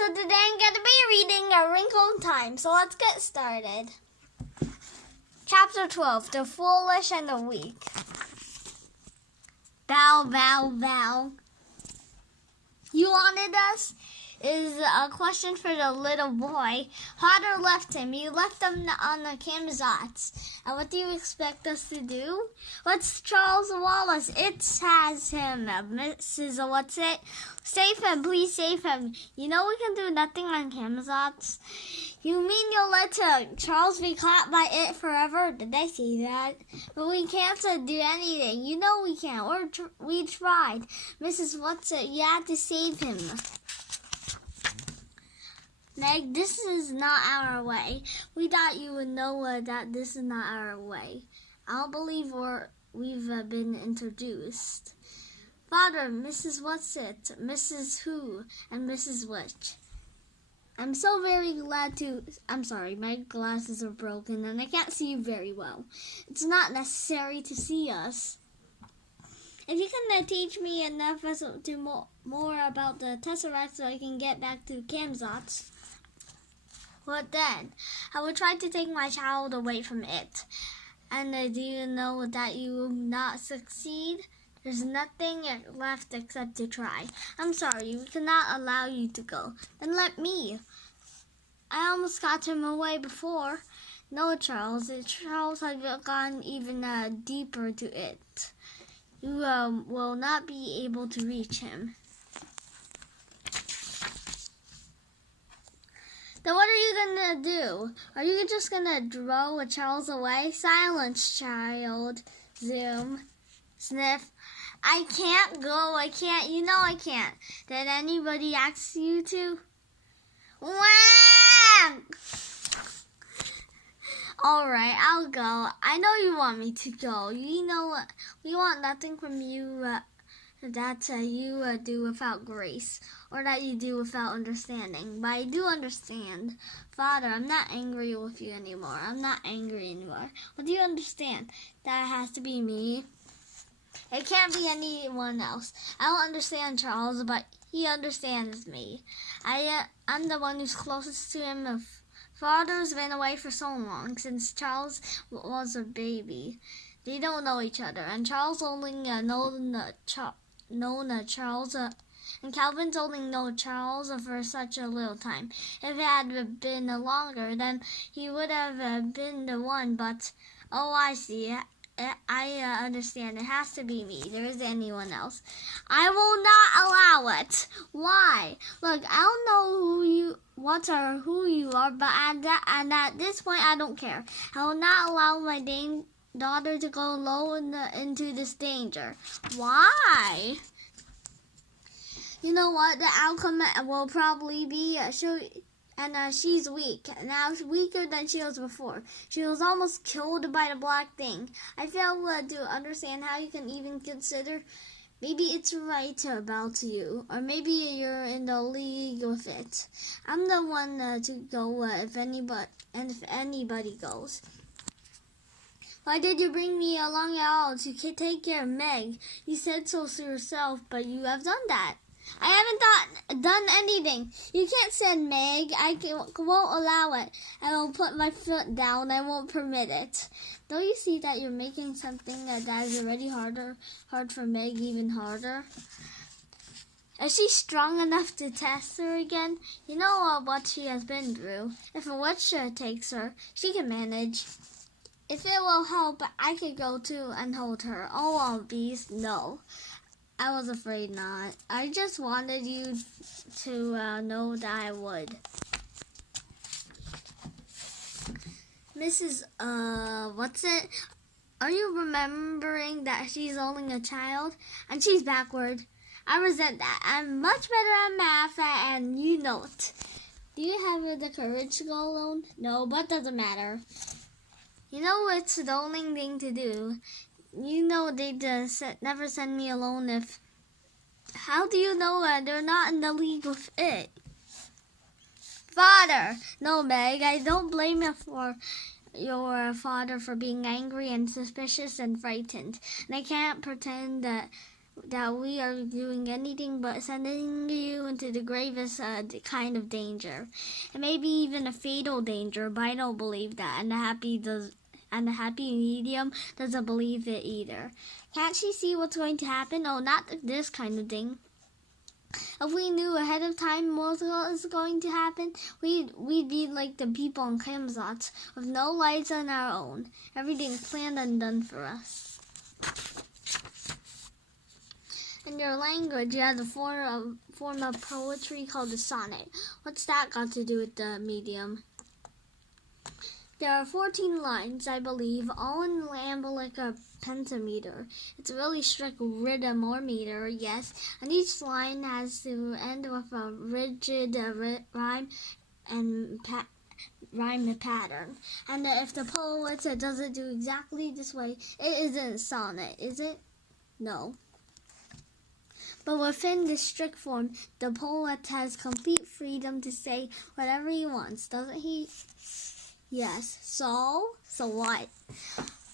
so today I'm going to be reading A Wrinkle in Time. So let's get started. Chapter 12, The Foolish and the Weak. Bow, bow, bow. You wanted us? Is a question for the little boy. Father left him. You left him on the Camazotz. And what do you expect us to do? What's Charles Wallace? It has him, Mrs. What's it? Save him, please save him. You know we can do nothing on Camazotz. You mean you'll let Charles be caught by it forever? Did I say that? But we can't do anything. You know we can't. We tried. Mrs. What's it? You had to save him. Meg, this is not our way. We thought you would know that this is not our way. I don't believe we've been introduced. Father, Mrs. What's it, Mrs. Who, and Mrs. Which. I'm so very glad to... I'm sorry, my glasses are broken and I can't see you very well. It's not necessary to see us. If you can teach me enough to more about the Tesseract so I can get back to Camazotz, what then? I will try to take my child away from it. And do you know that you will not succeed? There's nothing left except to try. I'm sorry, we cannot allow you to go. Then let me. I almost got him away before. No, Charles. Charles had gone even deeper to it. You will not be able to reach him. Then what are you gonna do? Are you just gonna throw Charles away? Silence, child. Zoom. Sniff. I can't go. I can't. You know I can't. Did anybody ask you to? Wham! Alright, I'll go. I know you want me to go. You know what? We want nothing from you that you do without grace, or that you do without understanding. But I do understand. Father, I'm not angry with you anymore. I'm not angry anymore. What do you understand? That it has to be me? It can't be anyone else. I don't understand Charles, but he understands me. I'm the one who's closest to him. Father's been away for so long, since Charles was a baby. They don't know each other, and Charles only known Charles, and Calvin's only known Charles for such a little time. If it had been longer, then he would have been the one, but, oh, I see. I understand. It has to be me. There isn't anyone else. I will not allow it. Why? Look, I don't know who you are, but at this point, I don't care. I will not allow my daughter to go alone into this danger. Why? You know what? The outcome will probably be she's weak. Now weaker than she was before. She was almost killed by the black thing. I fail to understand how you can even consider maybe it's right about you, or maybe you're in the league with it. I'm the one to go if anybody goes. Why did you bring me along at all? To take care of Meg. You said so yourself, but you have done that. I haven't done anything. You can't send Meg. Won't allow it. I will put my foot down. I won't permit it. Don't you see that you're making something that is already hard for Meg even harder? Is she strong enough to test her again? You know what she has been through. If a witch takes her, she can manage. If it will help, I could go too and hold her. Oh, beast, no. I was afraid not. I just wanted you to know that I would. Mrs. What's it? Are you remembering that she's only a child? And she's backward. I resent that. I'm much better at math and you know it. Do you have the courage to go alone? No, but doesn't matter. You know it's the only thing to do. You know they'd never send me alone if... How do you know they're not in the league with it? Father! No, Meg, I don't blame you for your father for being angry and suspicious and frightened. And I can't pretend that that we are doing anything but sending you into the gravest kind of danger, and maybe even a fatal danger. But I don't believe that, and the happy medium doesn't believe it either. Can't she see what's going to happen? Oh, not this kind of thing. If we knew ahead of time what is going to happen, we'd be like the people in Kamzats with no lives on our own. Everything planned and done for us. In your language, you have a form of poetry called a sonnet. What's that got to do with the medium? There are 14 lines, I believe, all in iambic pentameter. It's a really strict rhythm or meter, yes, and each line has to end with a rigid rhyme and pattern. And if the poet doesn't do exactly this way, it isn't a sonnet, is it? No. But within this strict form, the poet has complete freedom to say whatever he wants, doesn't he? Yes. So what?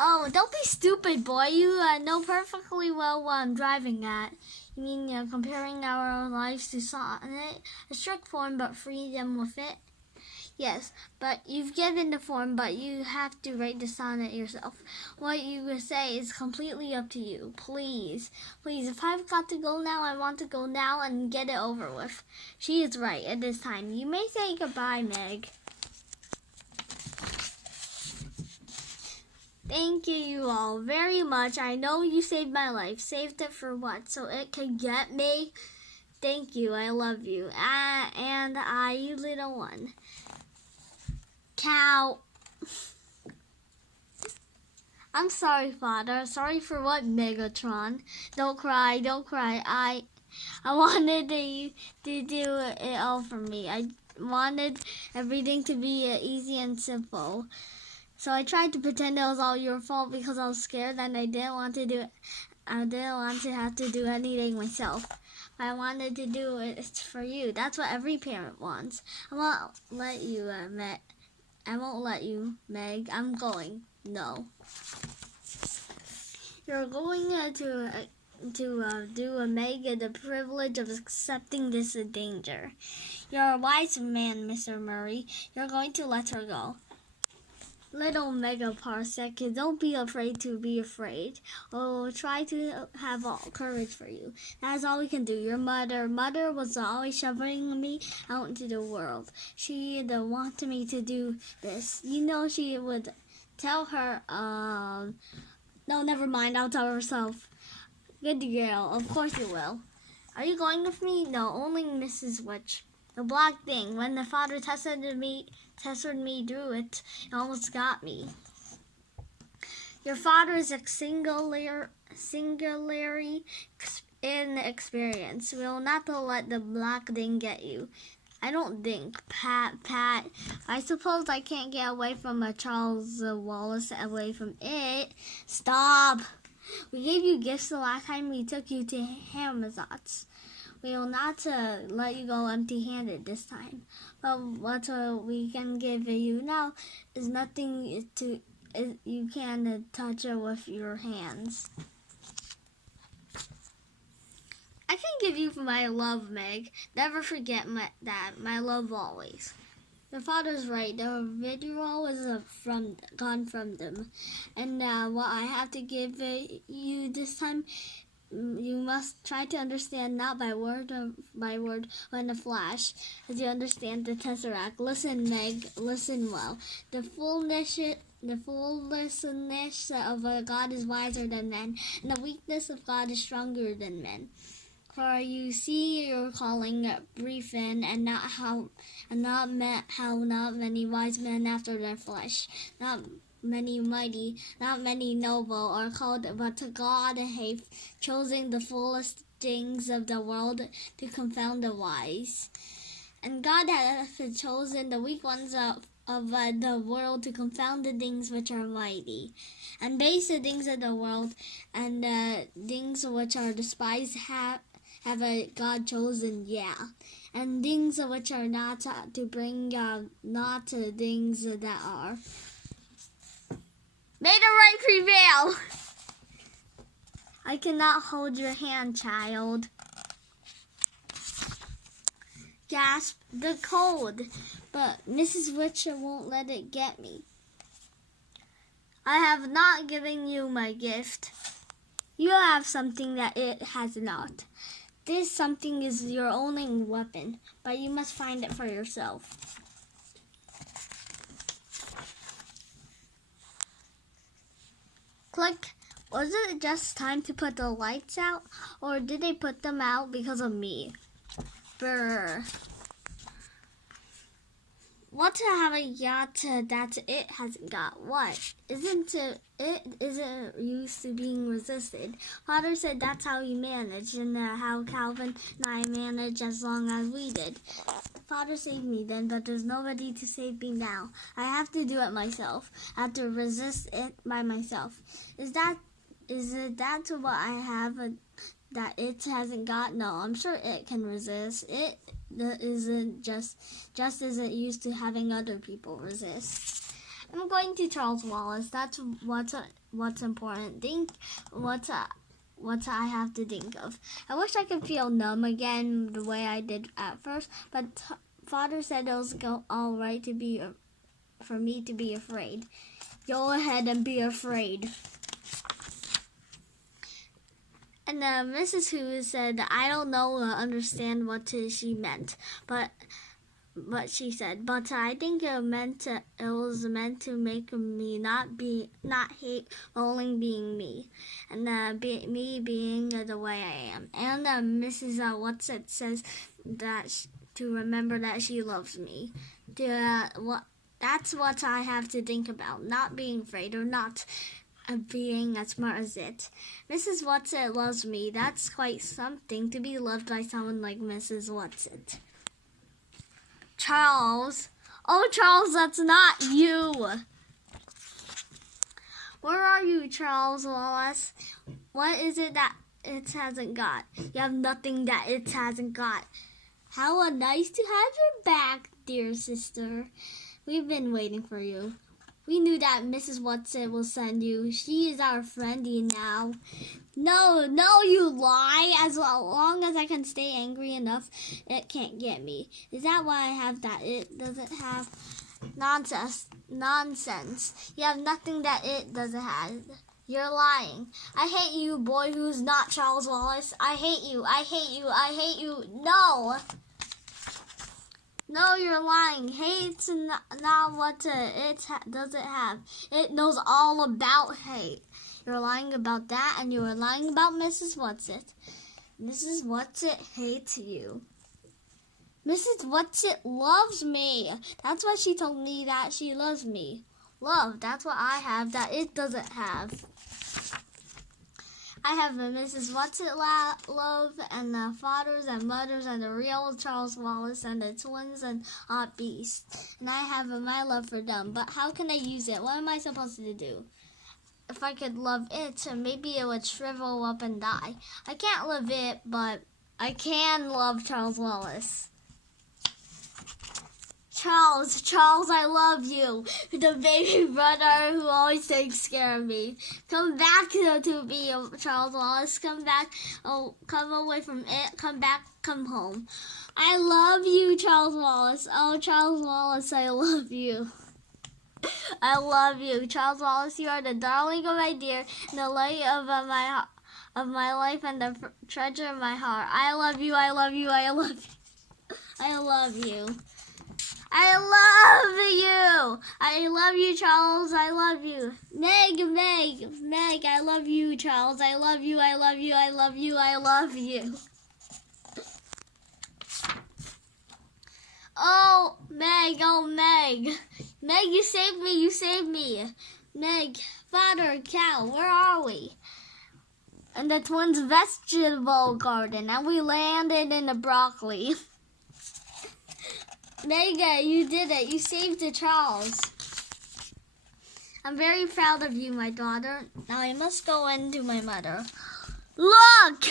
Oh, don't be stupid, boy. You know perfectly well what I'm driving at. You mean comparing our lives to sonnet? A strict form, but freedom with it? Yes, but you've given the form, but you have to write the sonnet yourself. What you say is completely up to you. Please, if I've got to go now, I want to go now and get it over with. She is right at this time. You may say goodbye, Meg. Thank you all very much. I know you saved my life. Saved it for what? So it could get me? Thank you. I love you. And you little one. Cow. I'm sorry, Father. Sorry for what, Megatron? Don't cry. I wanted you to do it all for me. I wanted everything to be easy and simple. So I tried to pretend it was all your fault because I was scared and I didn't want to do it. I didn't want to have to do anything myself. I wanted to do it for you. That's what every parent wants. I won't let you, Meg. I'm going. No. You're going to do Meg the privilege of accepting this danger. You're a wise man, Mr. Murray. You're going to let her go. Little Megaparsec, don't be afraid to be afraid. Oh, try to have all courage for you. That is all we can do. Your mother was always shoving me out into the world. She wanted me to do this. You know she would tell her, no, never mind, I'll tell her herself. Good girl, of course you will. Are you going with me? No, only Mrs. Witch. The black thing, when the father tested me through it, it almost got me. Your father is a singularly in experience. We will not let the black thing get you. I don't think, Pat. I suppose I can't get away from Charles Wallace away from it. Stop. We gave you gifts the last time we took you to Hamazats. We will not let you go empty-handed this time. But what we can give you now is nothing you can touch with your hands. I can give you my love, Meg. Never forget that. My love always. Your father's right. The video is gone from them. And what I have to give you this time, you must try to understand, not by word but in a flash, as you understand the Tesseract. Listen, Meg, listen well. The foolishness of God is wiser than men, and the weakness of God is stronger than men. For you see your calling brief and not many wise men after their flesh, not many mighty, not many noble are called, but God hath chosen the foolish things of the world to confound the wise. And God hath chosen the weak ones of the world to confound the things which are mighty, and base the things of the world, and things which are despised have God chosen, and things which are not to bring not to things that are. May the right prevail. I cannot hold your hand, child. Gasped the cold, but Mrs. Witcher won't let it get me. I have not given you my gift. You have something that it has not. This something is your only weapon, but you must find it for yourself. Click. Was it just time to put the lights out, or did they put them out because of me? Brr. What have I got that it hasn't got? What? It isn't used to being resisted. Father said that's how he managed, and how Calvin and I managed as long as we did. Father saved me then, but there's nobody to save me now. I have to do it myself. I have to resist it by myself. Is it that's what I have that it hasn't got? No, I'm sure it can resist. It isn't just isn't used to having other people resist. I'm going to Charles Wallace. That's what's important. Think what I have to think of. I wish I could feel numb again the way I did at first, but Father said it was all right for me to be afraid. Go ahead and be afraid. And Mrs. Who said, I don't understand what she meant, but she said, but I think it was meant to make me not hate only being me, and me being the way I am. And Mrs. Whatsit says that to remember that she loves me. That's what I have to think about, not being afraid or not being as smart as it. Mrs. Whatsit loves me. That's quite something to be loved by someone like Mrs. Whatsit. Charles. Oh, Charles, that's not you. Where are you, Charles Wallace? What is it that it hasn't got? You have nothing that it hasn't got. How nice to have your back, dear sister. We've been waiting for you. We knew that Mrs. Whatsit will send you. She is our friendie now. No, you lie. As long as I can stay angry enough, it can't get me. Is that why I have that it doesn't have? Nonsense. You have nothing that it doesn't have. You're lying. I hate you, boy who's not Charles Wallace. I hate you. No, you're lying. Hate's not what it doesn't have. It knows all about hate. You're lying about that, and you are lying about Mrs. Whatsit. Mrs. Whatsit hates you. Mrs. Whatsit loves me. That's why she told me that she loves me. Love, that's what I have that it doesn't have. I have a Mrs. Whatsit love, and the fathers and mothers and the real Charles Wallace and the twins and Aunt Beast. And I have my love for them. But how can I use it? What am I supposed to do? If I could love it, maybe it would shrivel up and die. I can't love it, but I can love Charles Wallace. Charles, I love you. The baby brother who always takes care of me. Come back to me, Charles Wallace. Come back. Oh, come away from it. Come back. Come home. I love you, Charles Wallace. Oh, Charles Wallace, I love you. I love you, Charles Wallace. You are the darling of my dear, and the light of my life, and the treasure of my heart. I love you. I love you. I love you. I love you. I love you. I love you, Charles. I love you. Meg, I love you, Charles. I love you. I love you. I love you. I love you. Oh, Meg. Meg, you saved me. Meg, Father, Cow, where are we? In the twins' vegetable garden, and we landed in the broccoli. Mega, you did it. You saved the Charles. I'm very proud of you, my daughter. Now I must go in to my mother. Look!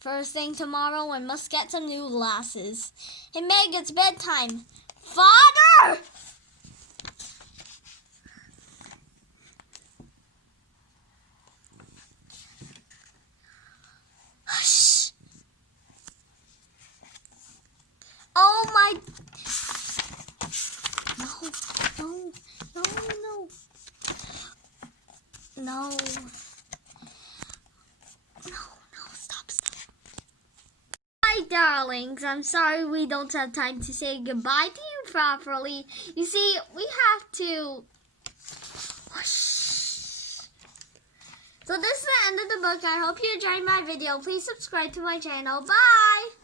First thing tomorrow, I must get some new glasses. Hey, Meg, it's bedtime. Father! No. Stop. Hi, darlings. I'm sorry we don't have time to say goodbye to you properly. You see, we have to... Whoosh. So this is the end of the book. I hope you enjoyed my video. Please subscribe to my channel. Bye!